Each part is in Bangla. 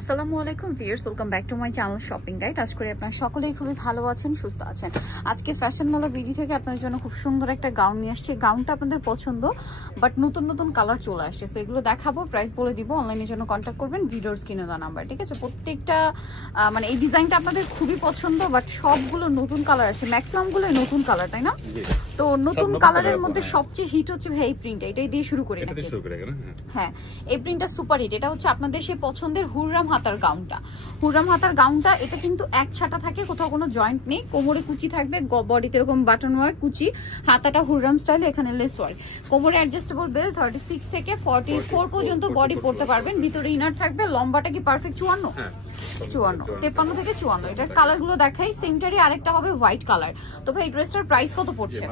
আসসালামু আলাইকুম viewers, welcome back to my channel shopping guide. আশা করি আপনারা সকলেই খুবই ভালো আছেন, সুস্থ আছেন। আজকে ফ্যাশন মল বিডি থেকে আপনাদের জন্য খুব সুন্দর একটা গাউন নিয়ে আসছি। গাউনটা আপনাদের পছন্দ, বাট নতুন নতুন কালার চলে আসছে, সো এগুলো দেখাবো, প্রাইস বলে দিব। অনলাইনের জন্য কন্ট্যাক্ট করবেন ভিডিওর স্ক্রিনে দেওয়া নাম্বার, ঠিক আছে? প্রত্যেকটা মানে এই ডিজাইনটা আপনাদের খুবই পছন্দ, বাট সবগুলো নতুন কালার আসছে, ম্যাক্সিমামগুলো নতুন কালার, তাই না? তো নতুন কালারের মধ্যে সবচেয়ে হিট হচ্ছে ভাই এই প্রিন্টটা, এটাই দিয়ে শুরু করি নাকি? হ্যাঁ, এই প্রিন্টটা সুপার হিট। এটা হচ্ছে আপনাদের সেই পছন্দের হুররাম হাতার গাউনটা। হুররাম হাতার গাউনটা এটা কিন্তু এক ছাটা থাকে, কোথাও কোনো জয়েন্ট নেই, কোমরে কুচি থাকবে, বডিতে এরকম বাটন ওয়ার্ক কুচি, হাতাটা হুররাম স্টাইলে, এখানে লেস ওয়ার্ক, কোমরে অ্যাডজাস্টেবল বেল্ট, 36 থেকে 44 পর্যন্ত বডি পড়তে পারবেন। ভিতরে ইনার থাকবে। লম্বাটা কি পারফেক্ট 54 53 থেকে 54। এটার কালারগুলো দেখাই, সেমটারই আরেকটা হবে হোয়াইট কালার। তো ভাই ড্রেসটার প্রাইস কত পড়ছে?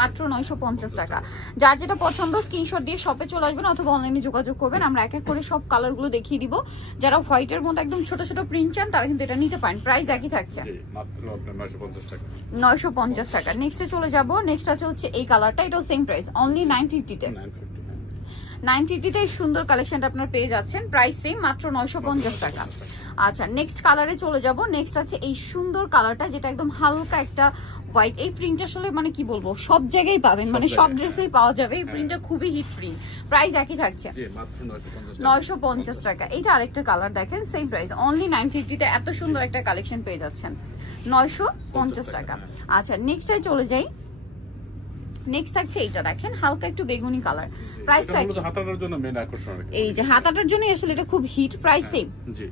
মাত্র 950 টাকা। যার যেটা পছন্দ স্ক্রিনশট দিয়ে শপে চলে আসবেন অথবা অনলাইনে যোগাযোগ করবেন, আমরা এক এক করে সব কালারগুলো দেখিয়ে দিব। যারা হোয়াইটের মধ্যে একদম ছোট ছোট প্রিন্ট চান তারা কিন্তু এটা নিতে পারেন। প্রাইস একই থাকছে, মাত্র 950 টাকা। নেক্সটে চলে যাব। নেক্সট আছে হচ্ছে এই কালারটা, এটাও সেম প্রাইস, অনলি 950 তে। 950 তে এই সুন্দর কালেকশনটা আপনারা পেয়ে যাচ্ছেন, প্রাইস সেম, মাত্র 950 টাকা। আচ্ছা, নেক্সট কালারে চলে যাব। নেক্সট আছে এই সুন্দর কালারটা, যেটা একদম হালকা একটা হোয়াইট। এই প্রিন্ট আসলে মানে কি বলবো, সব জায়গায় পাবেন, মানে সব ড্রেসেই পাওয়া যাবে। এই প্রিন্টটা খুবই হিট প্রিন্ট। প্রাইস একই থাকছে, 950 টাকা। এটা আরেকটা কালার দেখেন, সেম প্রাইস, অনলি 950 তে এত সুন্দর একটা কালেকশন পেয়ে যাচ্ছেন, 950 টাকা। আচ্ছা, নেক্সটে চলে যাই। নেক্সট থাকছে এইটা, দেখেন হালকা একটু বেগুনি কালার। প্রাইস তো একই, হাতাটার জন্য মেইন আকর্ষণ। এই যে হাতাটার জন্য আসলে এটা খুব হিট। প্রাইস সেম, জি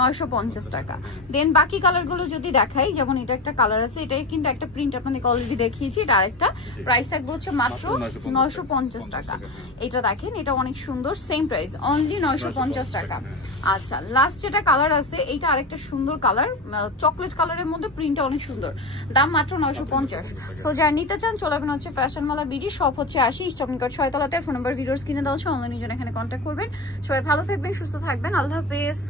950 টাকা। দেন বাকি কালারগুলো যদি দেখাই, যেমন এটা একটা কালার আছে, এটাই কিন্তু একটা প্রিন্ট আপনাদেরকে অলরেডি দেখিয়েছি, এটা আরেকটা। প্রাইস থাকবে হচ্ছে মাত্র 950 টাকা। এটা দেখেন, এটা অনেক সুন্দর, সেম প্রাইস, অনলি 950 টাকা। আচ্ছা, লাস্ট যেটা কালার আছে, এটা আরেকটা সুন্দর কালার, চকলেট কালারের মধ্যে প্রিন্টটা অনেক সুন্দর, দাম মাত্র 950। সো যারা নিতে চান চলে আসবেন হচ্ছে ফ্যাশন মালা বিডি, শপ হচ্ছে 80 স্টপিং কার্ড 6 তলাতে। ফোন নাম্বার ভিডিওর স্ক্রিনে দেওয়া আছে, অনলাইনে জন্য এখানে কন্ট্যাক্ট করবেন। সবাই ভালো থাকবেন, সুস্থ থাকবেন, আল্লাহ হাফেজ।